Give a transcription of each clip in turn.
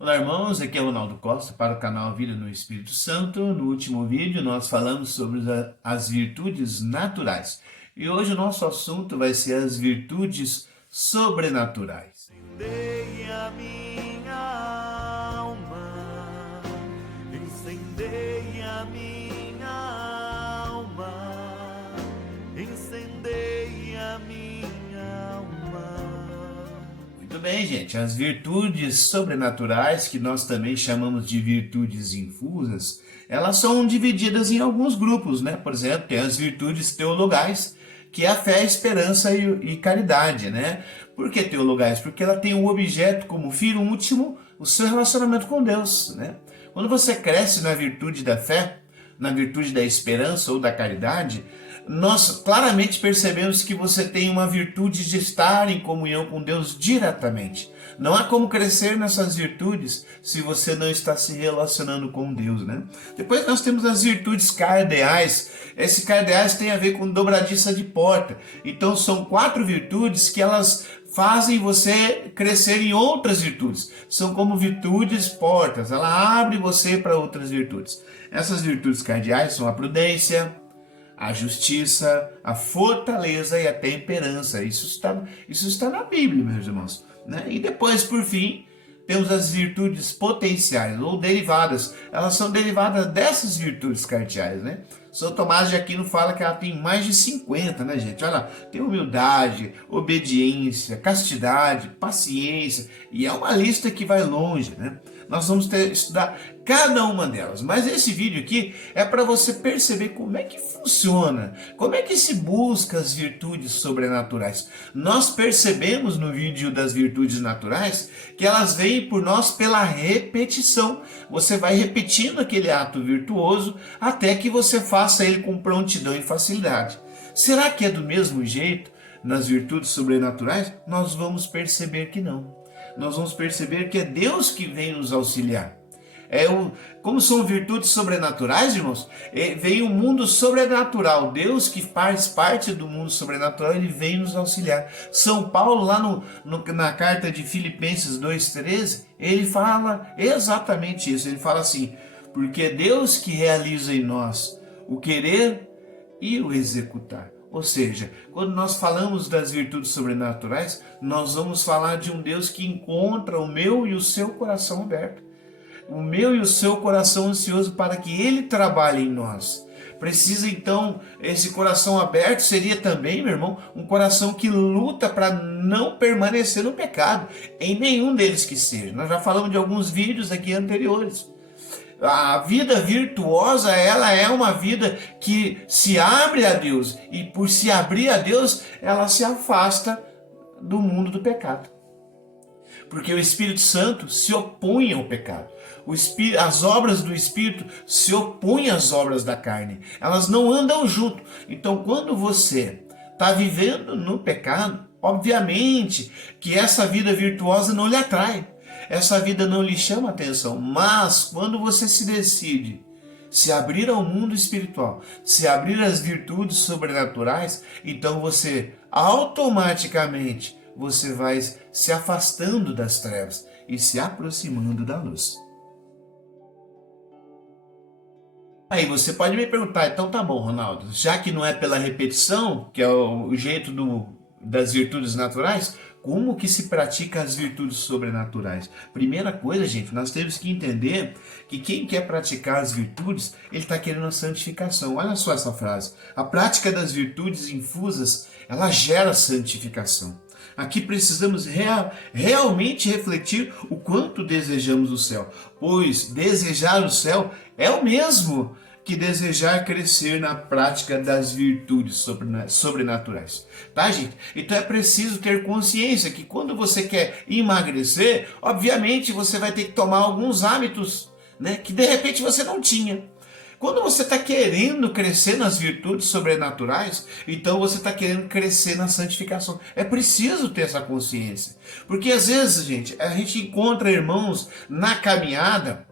Olá, irmãos, aqui é Ronaldo Costa para o canal Vida no Espírito Santo. No último vídeo nós falamos sobre as virtudes naturais e hoje o nosso assunto vai ser as virtudes sobrenaturais. Incendei a minha alma, incendei a minha alma, incendei a minha alma. Muito bem, gente, as virtudes sobrenaturais, que nós também chamamos de virtudes infusas, elas são divididas em alguns grupos, né? Por exemplo, tem as virtudes teologais, que é a fé, a esperança e caridade, né? Por que teologais? Porque ela tem o objeto como fim último, o seu relacionamento com Deus, né? Quando você cresce na virtude da fé, na virtude da esperança ou da caridade, nós claramente percebemos que você tem uma virtude de estar em comunhão com Deus diretamente. Não há como crescer nessas virtudes se você não está se relacionando com Deus, né? Depois nós temos as virtudes cardeais. Esse cardeais tem a ver com dobradiça de porta. Então são 4 virtudes que elas fazem você crescer em outras virtudes. São como virtudes portas. Ela abre você para outras virtudes. Essas virtudes cardeais são a prudência, a justiça, a fortaleza e a temperança. Isso está na Bíblia, meus irmãos, né? E depois, por fim, temos as virtudes potenciais ou derivadas. Elas são derivadas dessas virtudes cardeais, né? São Tomás de Aquino fala que ela tem mais de 50, né, gente? Olha, tem humildade, obediência, castidade, paciência, e é uma lista que vai longe, né? Nós vamos estudar cada uma delas, mas esse vídeo aqui é para você perceber como é que funciona, como é que se busca as virtudes sobrenaturais. Nós percebemos no vídeo das virtudes naturais que elas vêm por nós pela repetição. Você vai repetindo aquele ato virtuoso até que você faça ele com prontidão e facilidade. Será que é do mesmo jeito nas virtudes sobrenaturais? Nós vamos perceber que não. Nós vamos perceber que é Deus que vem nos auxiliar. Como são virtudes sobrenaturais, irmãos, vem o mundo sobrenatural. Deus que faz parte do mundo sobrenatural, ele vem nos auxiliar. São Paulo, lá na carta de Filipenses 2,13, ele fala exatamente isso. Ele fala assim: porque é Deus que realiza em nós o querer e o executar. Ou seja, quando nós falamos das virtudes sobrenaturais, nós vamos falar de um Deus que encontra o meu e o seu coração aberto. O meu e o seu coração ansioso para que ele trabalhe em nós. Precisa então, esse coração aberto seria também, meu irmão, um coração que luta para não permanecer no pecado, em nenhum deles que seja. Nós já falamos de alguns vídeos aqui anteriores. A vida virtuosa, ela é uma vida que se abre a Deus, e por se abrir a Deus, ela se afasta do mundo do pecado. Porque o Espírito Santo se opõe ao pecado. As obras do Espírito se opõem às obras da carne. Elas não andam junto. Então, quando você está vivendo no pecado, obviamente que essa vida virtuosa não lhe atrai. Essa vida não lhe chama atenção. Mas quando você se decide se abrir ao mundo espiritual, se abrir às virtudes sobrenaturais, então você automaticamente você vai se afastando das trevas e se aproximando da luz. Aí você pode me perguntar: então tá bom, Ronaldo, já que não é pela repetição, que é o jeito das virtudes naturais, como que se pratica as virtudes sobrenaturais? Primeira coisa, gente, nós temos que entender que quem quer praticar as virtudes, ele está querendo a santificação. Olha só essa frase: a prática das virtudes infusas, ela gera santificação. Aqui precisamos realmente refletir o quanto desejamos o céu, pois desejar o céu é o mesmo que desejar crescer na prática das virtudes sobrenaturais. Tá, gente? Então é preciso ter consciência que quando você quer emagrecer, obviamente você vai ter que tomar alguns hábitos, né, que de repente você não tinha. Quando você está querendo crescer nas virtudes sobrenaturais, então você está querendo crescer na santificação. É preciso ter essa consciência. Porque às vezes, gente, a gente encontra irmãos na caminhada,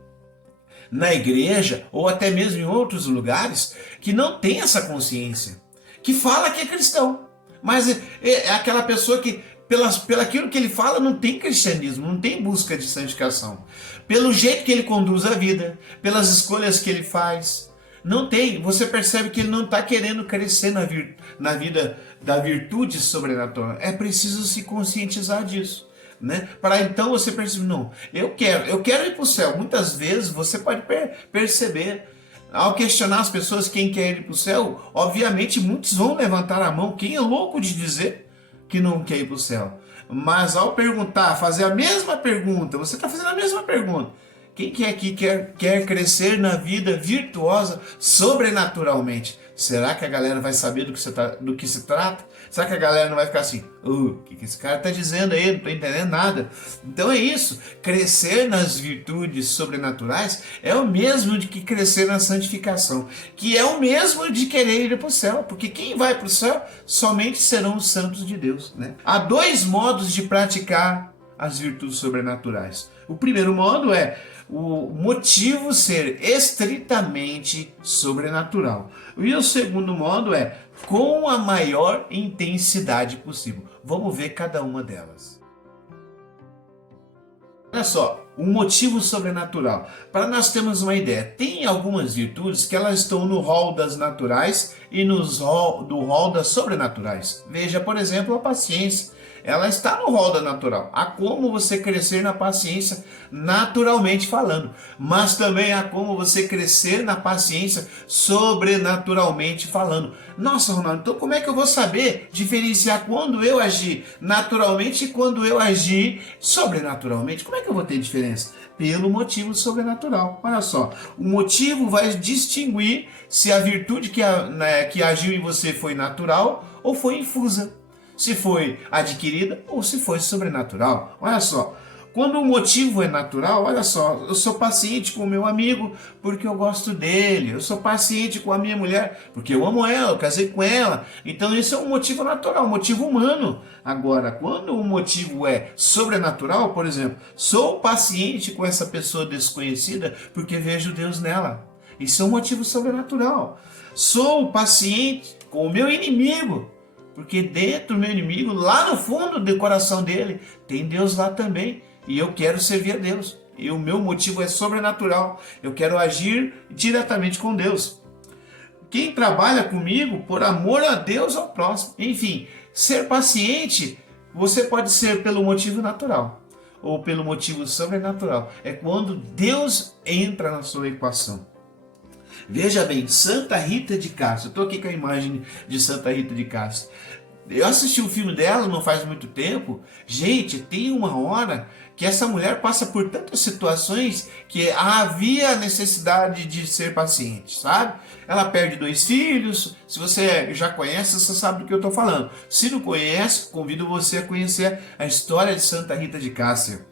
na igreja, ou até mesmo em outros lugares, que não tem essa consciência. Que fala que é cristão. Mas é aquela pessoa que Pelaquilo que ele fala, não tem cristianismo, não tem busca de santificação. Pelo jeito que ele conduz a vida, pelas escolhas que ele faz, não tem. Você percebe que ele não está querendo crescer na vida da virtude sobrenatural. É preciso se conscientizar disso, né? Para então você perceber, não, eu quero ir para o céu. Muitas vezes você pode perceber, ao questionar as pessoas quem quer ir para o céu, obviamente muitos vão levantar a mão. Quem é louco de dizer que não quer ir para o céu? Mas ao perguntar, fazer a mesma pergunta, você está fazendo a mesma pergunta. Quem que aqui quer crescer na vida virtuosa sobrenaturalmente? Será que a galera vai saber do que se trata? Será que a galera não vai ficar assim, o que esse cara está dizendo aí? Não estou entendendo nada. Então é isso. Crescer nas virtudes sobrenaturais é o mesmo de que crescer na santificação, que é o mesmo de querer ir para o céu, porque quem vai para o céu somente serão os santos de Deus, né? Há dois modos de praticar as virtudes sobrenaturais. O primeiro modo é o motivo ser estritamente sobrenatural. E o segundo modo é com a maior intensidade possível. Vamos ver cada uma delas. Olha só, o motivo sobrenatural. Para nós termos uma ideia, tem algumas virtudes que elas estão no rol das naturais e do rol das sobrenaturais. Veja, por exemplo, a paciência. Ela está no rol da natural. Há como você crescer na paciência naturalmente falando, mas também há como você crescer na paciência sobrenaturalmente falando. Nossa, Ronaldo, então como é que eu vou saber diferenciar quando eu agir naturalmente e quando eu agir sobrenaturalmente? Como é que eu vou ter diferença? Pelo motivo sobrenatural. Olha só, o motivo vai distinguir se a virtude que agiu em você foi natural ou foi infusa. Se foi adquirida ou se foi sobrenatural. Olha só, quando o motivo é natural, olha só, eu sou paciente com o meu amigo porque eu gosto dele, eu sou paciente com a minha mulher porque eu amo ela, eu casei com ela. Então isso é um motivo natural, um motivo humano. Agora, quando o motivo é sobrenatural, por exemplo, sou paciente com essa pessoa desconhecida porque vejo Deus nela. Isso é um motivo sobrenatural. Sou paciente com o meu inimigo porque dentro do meu inimigo, lá no fundo do coração dele, tem Deus lá também. E eu quero servir a Deus. E o meu motivo é sobrenatural. Eu quero agir diretamente com Deus. Quem trabalha comigo, por amor a Deus ao próximo. Enfim, ser paciente, você pode ser pelo motivo natural ou pelo motivo sobrenatural. É quando Deus entra na sua equação. Veja bem, Santa Rita de Castro. Eu estou aqui com a imagem de Santa Rita de Castro. Eu assisti o filme dela não faz muito tempo. Gente, tem uma hora que essa mulher passa por tantas situações que havia necessidade de ser paciente, sabe? Ela perde 2 filhos. Se você já conhece, você sabe do que eu estou falando. Se não conhece, convido você a conhecer a história de Santa Rita de Castro.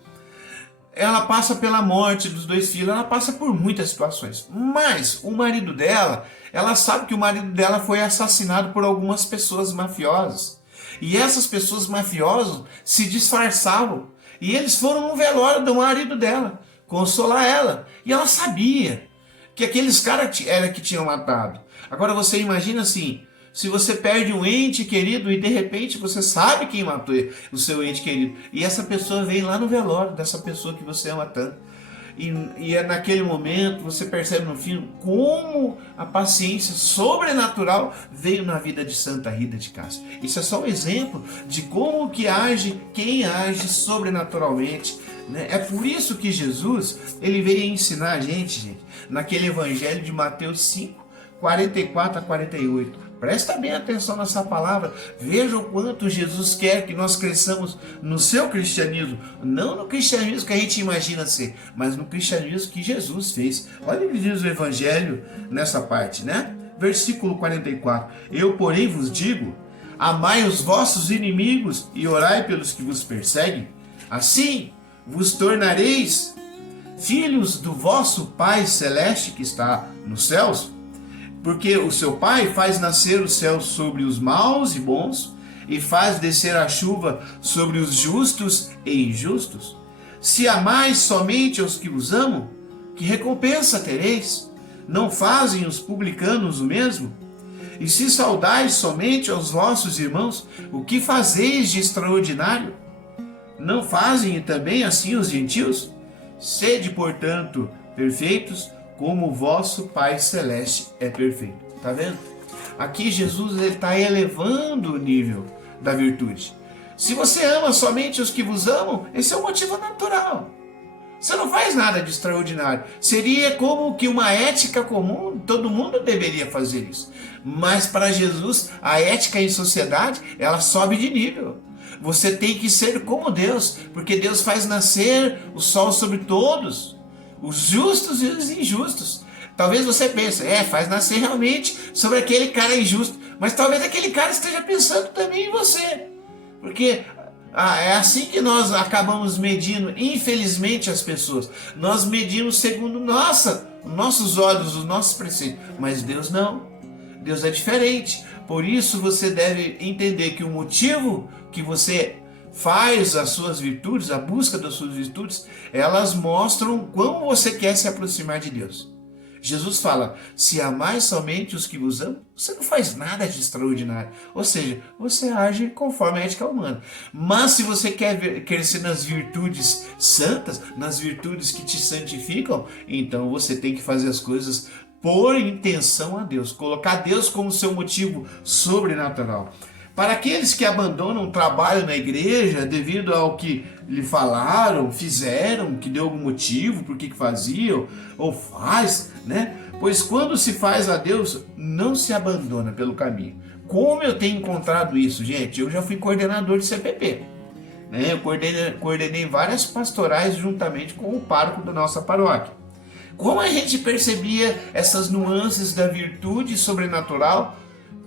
Ela passa pela morte dos 2 filhos, ela passa por muitas situações. Mas o marido dela, ela sabe que o marido dela foi assassinado por algumas pessoas mafiosas. E essas pessoas mafiosas se disfarçavam. E eles foram no velório do marido dela, consolar ela. E ela sabia que aqueles caras eram que tinham matado. Agora você imagina assim, se você perde um ente querido e de repente você sabe quem matou o seu ente querido. E essa pessoa vem lá no velório dessa pessoa que você ama tanto. E é naquele momento você percebe no fim como a paciência sobrenatural veio na vida de Santa Rita de Castro. Isso é só um exemplo de como que age quem age sobrenaturalmente, né? É por isso que Jesus ele veio ensinar a gente, naquele evangelho de Mateus 5, 44 a 48. Presta bem atenção nessa palavra. Veja o quanto Jesus quer que nós cresçamos no seu cristianismo. Não no cristianismo que a gente imagina ser, mas no cristianismo que Jesus fez. Olha o que diz o evangelho nessa parte, né? Versículo 44. Eu, porém, vos digo, amai os vossos inimigos e orai pelos que vos perseguem. Assim vos tornareis filhos do vosso Pai Celeste que está nos céus. Porque o seu Pai faz nascer os céus sobre os maus e bons, e faz descer a chuva sobre os justos e injustos. Se amais somente aos que os amam, que recompensa tereis? Não fazem os publicanos o mesmo? E se saudais somente aos vossos irmãos, o que fazeis de extraordinário? Não fazem também assim os gentios? Sede, portanto, perfeitos, como o vosso Pai Celeste é perfeito. Tá vendo? Aqui Jesus está elevando o nível da virtude. Se você ama somente os que vos amam, esse é um motivo natural. Você não faz nada de extraordinário. Seria como que uma ética comum, todo mundo deveria fazer isso. Mas para Jesus, a ética em sociedade, ela sobe de nível. Você tem que ser como Deus, porque Deus faz nascer o sol sobre todos, os justos e os injustos. Talvez você pense, faz nascer realmente sobre aquele cara injusto, mas talvez aquele cara esteja pensando também em você. Porque é assim que nós acabamos medindo, infelizmente, as pessoas. Nós medimos segundo nossos olhos, os nossos preceitos. Mas Deus não. Deus é diferente. Por isso você deve entender que o motivo que você faz as suas virtudes, a busca das suas virtudes, elas mostram como você quer se aproximar de Deus. Jesus fala, se amais somente os que vos amam, você não faz nada de extraordinário. Ou seja, você age conforme a ética humana. Mas se você quer crescer nas virtudes santas, nas virtudes que te santificam, então você tem que fazer as coisas por intenção a Deus. Colocar Deus como seu motivo sobrenatural. Para aqueles que abandonam o trabalho na igreja devido ao que lhe falaram, fizeram, que deu algum motivo, por que faziam, ou faz, né? Pois quando se faz a Deus, não se abandona pelo caminho. Como eu tenho encontrado isso, gente? Eu já fui coordenador de CPP. Né? Eu coordenei várias pastorais juntamente com o pároco da nossa paróquia. Como a gente percebia essas nuances da virtude sobrenatural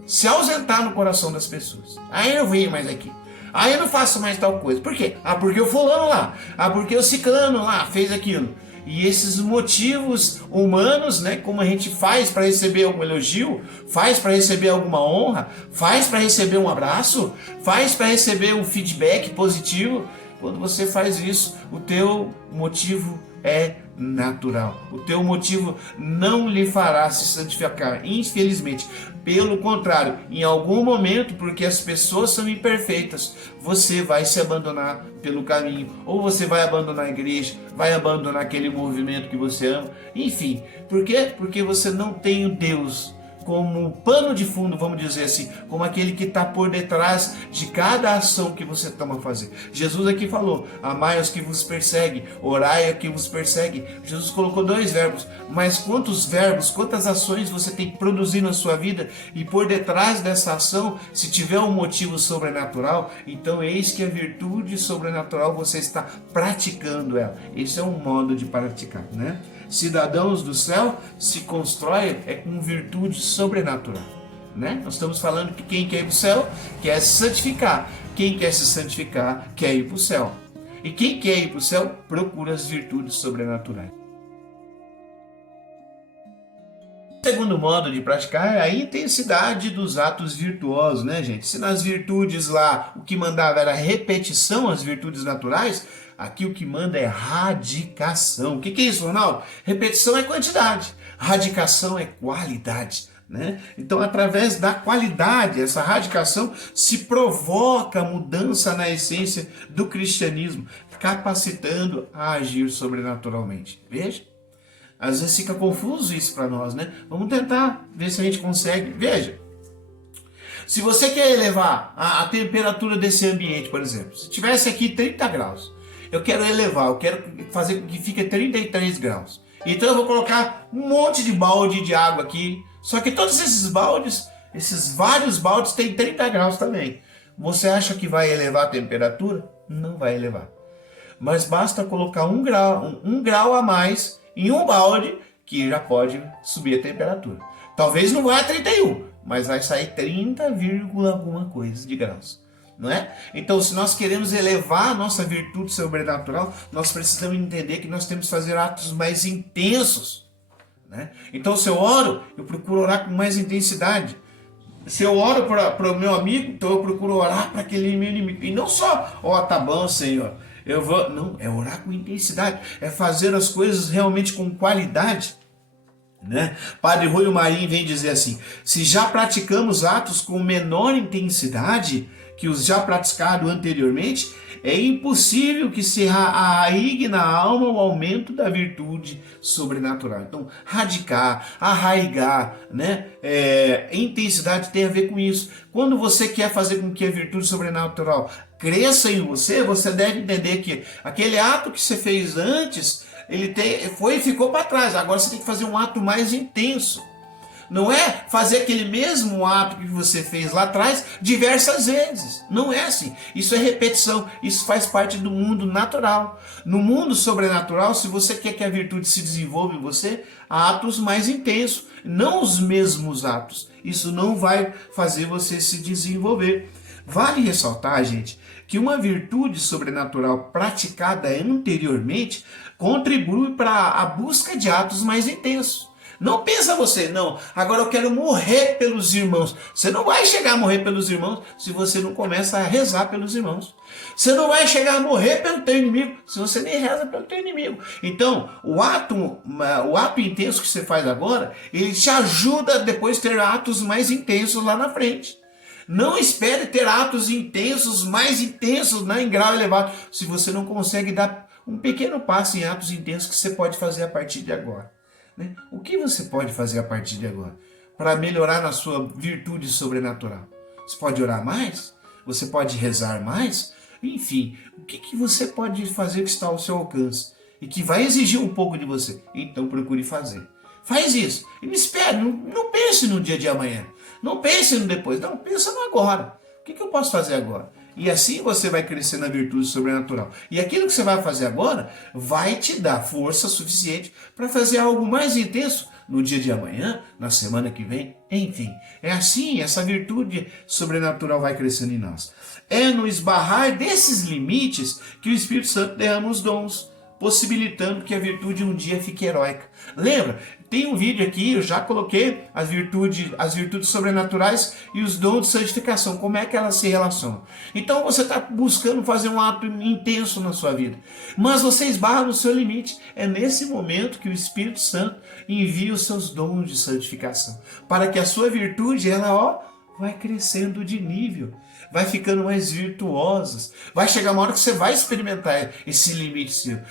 se ausentar no coração das pessoas. Aí eu venho mais aqui. Aí eu não faço mais tal coisa. Por quê? Porque o fulano lá. Porque o ciclano lá fez aquilo. E esses motivos humanos, né? Como a gente faz para receber algum elogio, faz para receber alguma honra, faz para receber um abraço, faz para receber um feedback positivo. Quando você faz isso, o teu motivo é natural. O teu motivo não lhe fará se santificar, infelizmente. Pelo contrário, em algum momento, porque as pessoas são imperfeitas, você vai se abandonar pelo caminho, ou você vai abandonar a igreja, vai abandonar aquele movimento que você ama, enfim. Por quê? Porque você não tem o Deus como pano de fundo, vamos dizer assim, como aquele que está por detrás de cada ação que você toma a fazer. Jesus aqui falou, amai os que vos perseguem, orai a quem vos persegue. Jesus colocou 2 verbos, mas quantos verbos, quantas ações você tem que produzir na sua vida, e por detrás dessa ação, se tiver um motivo sobrenatural, então eis que a virtude sobrenatural você está praticando ela. Esse é um modo de praticar, né? Cidadãos do céu se constrói com virtude sobrenatural, né? Nós estamos falando que quem quer ir para o céu quer se santificar. Quem quer se santificar quer ir para o céu. E quem quer ir para o céu procura as virtudes sobrenaturais. O segundo modo de praticar é a intensidade dos atos virtuosos, né, gente? Se nas virtudes lá o que mandava era repetição, as virtudes naturais, aqui o que manda é radicação. O que é isso, Ronaldo? Repetição é quantidade, radicação é qualidade, né? Então, através da qualidade, essa radicação se provoca a mudança na essência do cristianismo, capacitando a agir sobrenaturalmente. Veja, às vezes fica confuso isso para nós, né? Vamos tentar ver se a gente consegue. Veja, se você quer elevar a temperatura desse ambiente, por exemplo, se tivesse aqui 30 graus, eu quero elevar, eu quero fazer com que fique 33 graus. Então eu vou colocar um monte de balde de água aqui. Só que todos esses baldes, esses vários baldes, têm 30 graus também. Você acha que vai elevar a temperatura? Não vai elevar. Mas basta colocar um grau a mais em um balde que já pode subir a temperatura. Talvez não vá a 31, mas vai sair 30, alguma coisa de graus. Não é? Então, se nós queremos elevar a nossa virtude sobrenatural, nós precisamos entender que nós temos que fazer atos mais intensos, né? Então, se eu oro, eu procuro orar com mais intensidade. Se eu oro para o meu amigo, então eu procuro orar para aquele meu inimigo. E não só, tá bom, Senhor, eu vou... Não, é orar com intensidade, é fazer as coisas realmente com qualidade, né? Padre Rui Marim vem dizer assim: se já praticamos atos com menor intensidade que os já praticados anteriormente, é impossível que se arraigue na alma o aumento da virtude sobrenatural. Então, arraigar, né? Intensidade tem a ver com isso. Quando você quer fazer com que a virtude sobrenatural cresça em você, você deve entender que aquele ato que você fez antes, ele ficou para trás. Agora você tem que fazer um ato mais intenso. Não é fazer aquele mesmo ato que você fez lá atrás diversas vezes. Não é assim. Isso é repetição. Isso faz parte do mundo natural. No mundo sobrenatural, se você quer que a virtude se desenvolva em você, há atos mais intensos, não os mesmos atos. Isso não vai fazer você se desenvolver. Vale ressaltar, gente, que uma virtude sobrenatural praticada anteriormente contribui para a busca de atos mais intensos. Não pensa você, não, agora eu quero morrer pelos irmãos. Você não vai chegar a morrer pelos irmãos se você não começa a rezar pelos irmãos. Você não vai chegar a morrer pelo teu inimigo se você nem reza pelo teu inimigo. Então, o ato intenso que você faz agora, ele te ajuda a depois ter atos mais intensos lá na frente. Não espere ter atos intensos, mais intensos, né, em grau elevado, se você não consegue dar um pequeno passo em atos intensos que você pode fazer a partir de agora. O que você pode fazer a partir de agora para melhorar na sua virtude sobrenatural? Você pode orar mais? Você pode rezar mais? Enfim, o que você pode fazer que está ao seu alcance e que vai exigir um pouco de você? Então procure fazer. Faz isso. E me espere, não pense no dia de amanhã. Não pense no depois. Não, pensa no agora. O que eu posso fazer agora? E assim você vai crescer na virtude sobrenatural. E aquilo que você vai fazer agora vai te dar força suficiente para fazer algo mais intenso no dia de amanhã, na semana que vem. Enfim, é assim, essa virtude sobrenatural vai crescendo em nós. É no esbarrar desses limites que o Espírito Santo derrama os dons, possibilitando que a virtude um dia fique heróica. Lembra? Tem um vídeo aqui, eu já coloquei as virtudes sobrenaturais e os dons de santificação, como é que elas se relacionam. Então você está buscando fazer um ato intenso na sua vida, mas você esbarra no seu limite. É nesse momento que o Espírito Santo envia os seus dons de santificação, para que a sua virtude, vai crescendo de nível, vai ficando mais virtuosas. Vai chegar uma hora que você vai experimentar esse limite seu.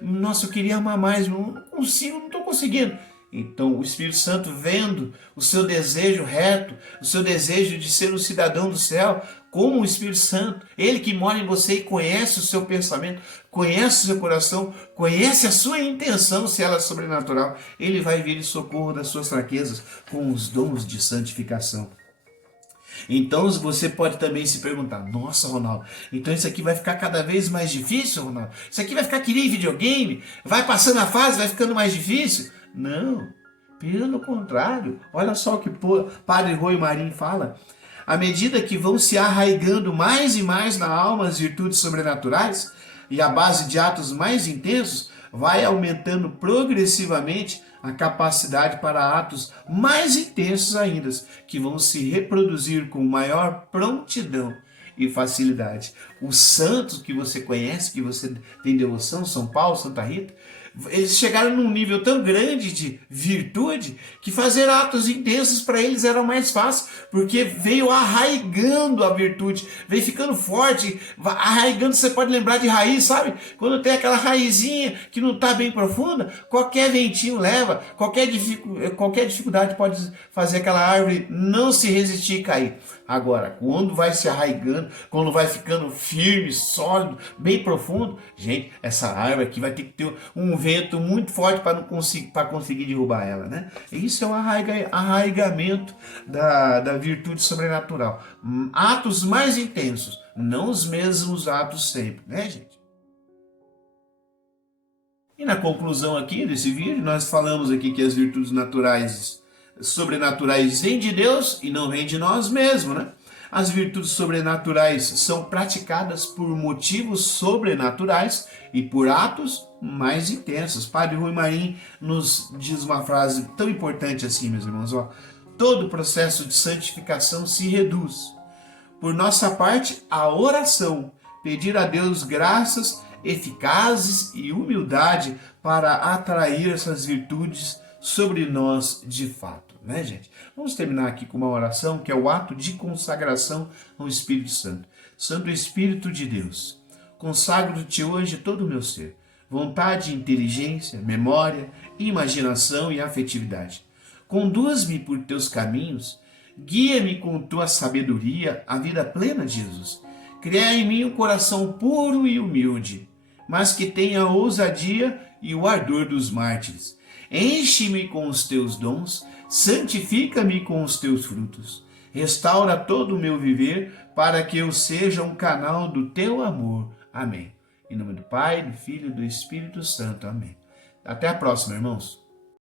Nossa, eu queria amar mais, não consigo, não estou conseguindo. Então o Espírito Santo, vendo o seu desejo reto, o seu desejo de ser um cidadão do céu, como o Espírito Santo, ele que mora em você e conhece o seu pensamento, conhece o seu coração, conhece a sua intenção, se ela é sobrenatural, ele vai vir em socorro das suas fraquezas com os dons de santificação. Então você pode também se perguntar: nossa, Ronaldo, então isso aqui vai ficar cada vez mais difícil, Ronaldo? Isso aqui vai ficar que nem videogame? Vai passando a fase, vai ficando mais difícil? Não, pelo contrário. Olha só o que o Padre Rui Marim fala. À medida que vão se arraigando mais e mais na alma as virtudes sobrenaturais, e à base de atos mais intensos, vai aumentando progressivamente a capacidade para atos mais intensos ainda, que vão se reproduzir com maior prontidão e facilidade. Os santos que você conhece, que você tem devoção, São Paulo, Santa Rita, eles chegaram num nível tão grande de virtude que fazer atos intensos para eles era mais fácil, porque veio arraigando a virtude, veio ficando forte, arraigando. Você pode lembrar de raiz, sabe? Quando tem aquela raizinha que não está bem profunda, qualquer ventinho leva, qualquer dificuldade pode fazer aquela árvore não se resistir e cair. Agora, quando vai se arraigando, quando vai ficando firme, sólido, bem profundo, gente, essa árvore aqui vai ter que ter um vento muito forte para conseguir derrubar ela, né? Isso é um arraigamento da virtude sobrenatural. Atos mais intensos, não os mesmos atos sempre, né, gente? E na conclusão aqui desse vídeo, nós falamos aqui que as virtudes sobrenaturais vêm de Deus e não vêm de nós mesmos, né? As virtudes sobrenaturais são praticadas por motivos sobrenaturais e por atos mais intensos. Padre Rui Marim nos diz uma frase tão importante assim, meus irmãos, todo processo de santificação se reduz, por nossa parte, à oração, pedir a Deus graças eficazes e humildade para atrair essas virtudes sobre nós de fato, né, gente? Vamos terminar aqui com uma oração que é o ato de consagração ao Espírito Santo. Santo Espírito de Deus, consagro-te hoje todo o meu ser, vontade, inteligência, memória, imaginação e afetividade. Conduz-me por teus caminhos, guia-me com tua sabedoria à vida plena de Jesus. Cria em mim um coração puro e humilde, mas que tenha a ousadia e o ardor dos mártires. Enche-me com os teus dons, santifica-me com os teus frutos. Restaura todo o meu viver, para que eu seja um canal do teu amor. Amém. Em nome do Pai, do Filho e do Espírito Santo. Amém. Até a próxima, irmãos.